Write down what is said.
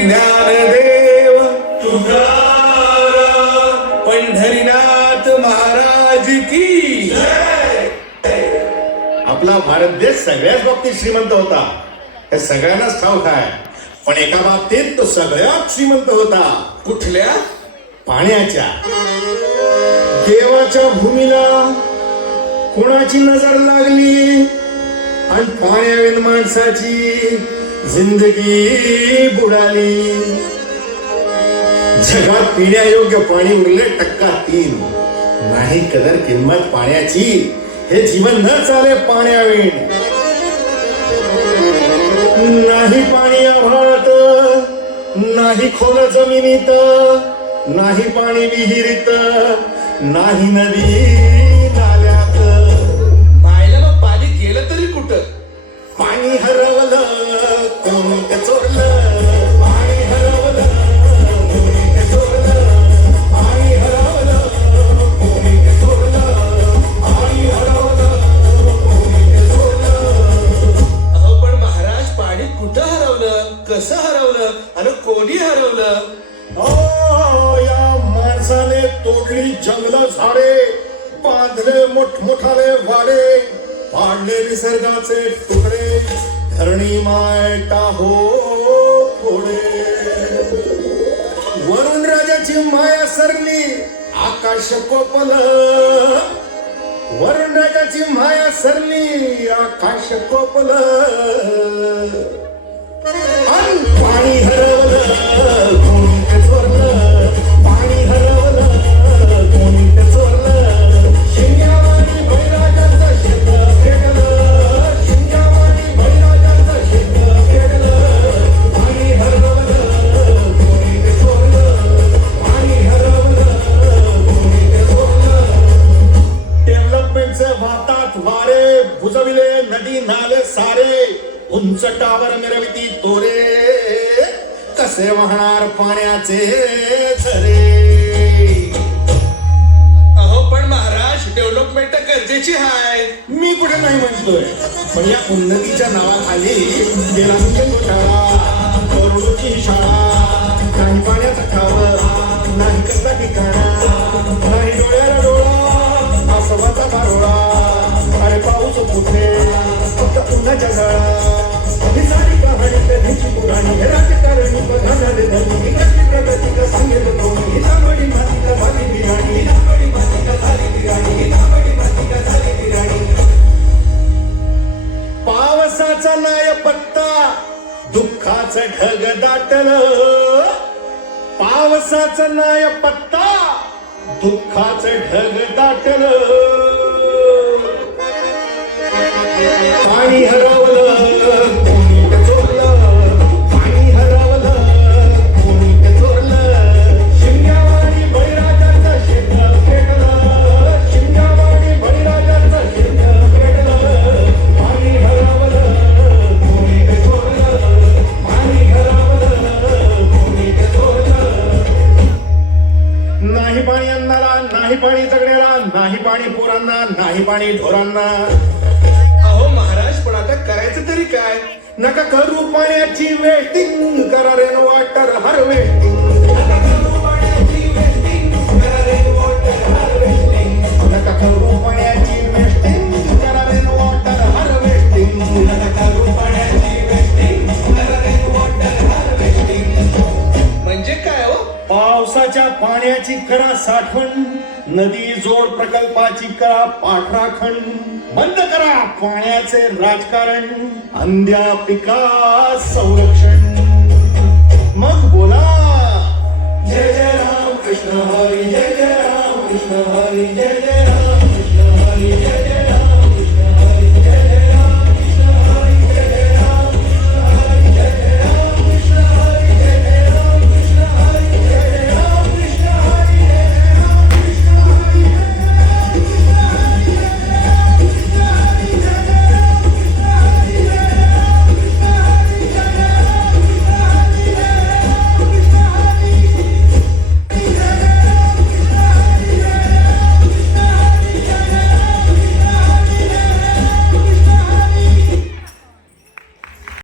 ज्ञानदेव तुकाराम पंढरीनाथ महाराज की आपला भारत देश सगळ्याच बाबतीत श्रीमंत होता, हे सगळ्यांनाच ठाऊक आहे. पण एका बाबतीत तो सगळ्यात श्रीमंत होता. कुठल्या? पाण्याच्या. देवाच्या भूमीला कोणाची नजर लागली आणि पाण्याविन माणसाची जिंदगी बुडाली. जगात पिण्यायोग्य पाणी उरले 3%. नाही कदर किंमत पाण्याची, हे जीवन न चाले पाण्याविण. नाही पाणी आभाळात, नाही खोल जमिनीत, नाही पाणी विहिरीत, नाही नदी नाल्यात. पाहिलं मग पाणी गेलं तरी कुठं? पाणी हरवलं कोणी ते चोरलं. पाणी हरवलं कोणी ते चोरलं. पाणी हरवलं कोणी ते चोरलं. पाणी हरवलं कोणी ते चोरलं. अहो पण महाराज, पाणी कुठं हरवलं, कसं हरवलं आणि कोणी हरवलं? या माणसाने तोडली जंगल झाडे, बांधले मोठमोठाले वाडे, पाडले निसर्गाचे तुकडे, धरणी माय टाहो थोडे. वरुण राजाची माया सरली, आकाश कोपल. वरुण राजाची माया सरली, आकाश कोपल. पाणी हरवलं कोणी ते चोरलं. पाणी हरवलं कोणी ते चोरलं. शिंग्यावाणी बळीराजाचं शेत फेकलं. शिंग्यावाणी बळीराजाचं शेत फेकलं. पाणी हरवलं कोणी ते चोरलं. पाणी हरवलं कोणी ते चोरलं. डेव्हलपमेंटचे वाहतात वारे, बुजविले नदी नाले सारे, उंच टावर मिरविती तोरे, कसे वाहणार पाण्याचे झरे. अहो पण महाराज, डेव्हलपमेंट गरजेची आहे. मी कुठे नाही म्हणतोय, पण या उन्नतीच्या नावाखाली गेला घोटाळा, करोडोची शाळा, नाही पाण्याचा ठाव, नाही कसला ठिकाणा, नाही डोळ्याला डोळा, आसमाचा कारोळा. अरे पाऊस कुठे, फक्त उन्हाच्या झाडा. ही सारी कहाणी कधीची पुराणी, हे राजकारणी बघा झाले धनी, ही कसली प्रगती का सांगेल कोणी, ही लांबडी माती का झाली बिराणी, ही लांबडी माती का झाली बिराणी, ही लांबडी माती का झाली बिराणी. पावसाचा नाय पत्ता, दुःखाचं ढग दाटलं. पावसाचं नाय पत्ता, दुःखाचं ढग दाटलं. पाणी हरवलं कोणी ते चोरलं. पाणी हरवलं कोणी ते चोरलं. शिंग्यावाणी बळीराजाचं शेत फेकलं. शिंग्यावाणी बळीराजाचं शेत फेकलं. पाणी हरवलं कोणी ते चोरलं. पाणी हरवलं कोणी ते चोरलं. नाही पाणी अन्नाला, नाही पाणी जगण्याला, नाही पाणी पोरांना, नाही पाणी ढोरांना. अहो महाराज, पण आता करायचं तरी काय? नका करू पाण्याची वेटिंग, करा रेन वॉटर हार्वेस्टिंग. नका करू पाण्याची वेस्टिंग, करा रेन वॉटर हार्वेस्टिंग. नका करू पाण्याची वेस्टिंग, करा रेन वॉटर हार्वेस्टिंग. नका करू पाण्याची वेस्टिंग, करा रेन वॉटर हार्वेस्टिंग. म्हणजे काय हो? पावसाच्या पाण्याची करा साठवण, नदी जोड प्रकल्पाची करा पाठराखण. बंद करा पाण्याचे राजकारण, अंध्या पिका संरक्षण.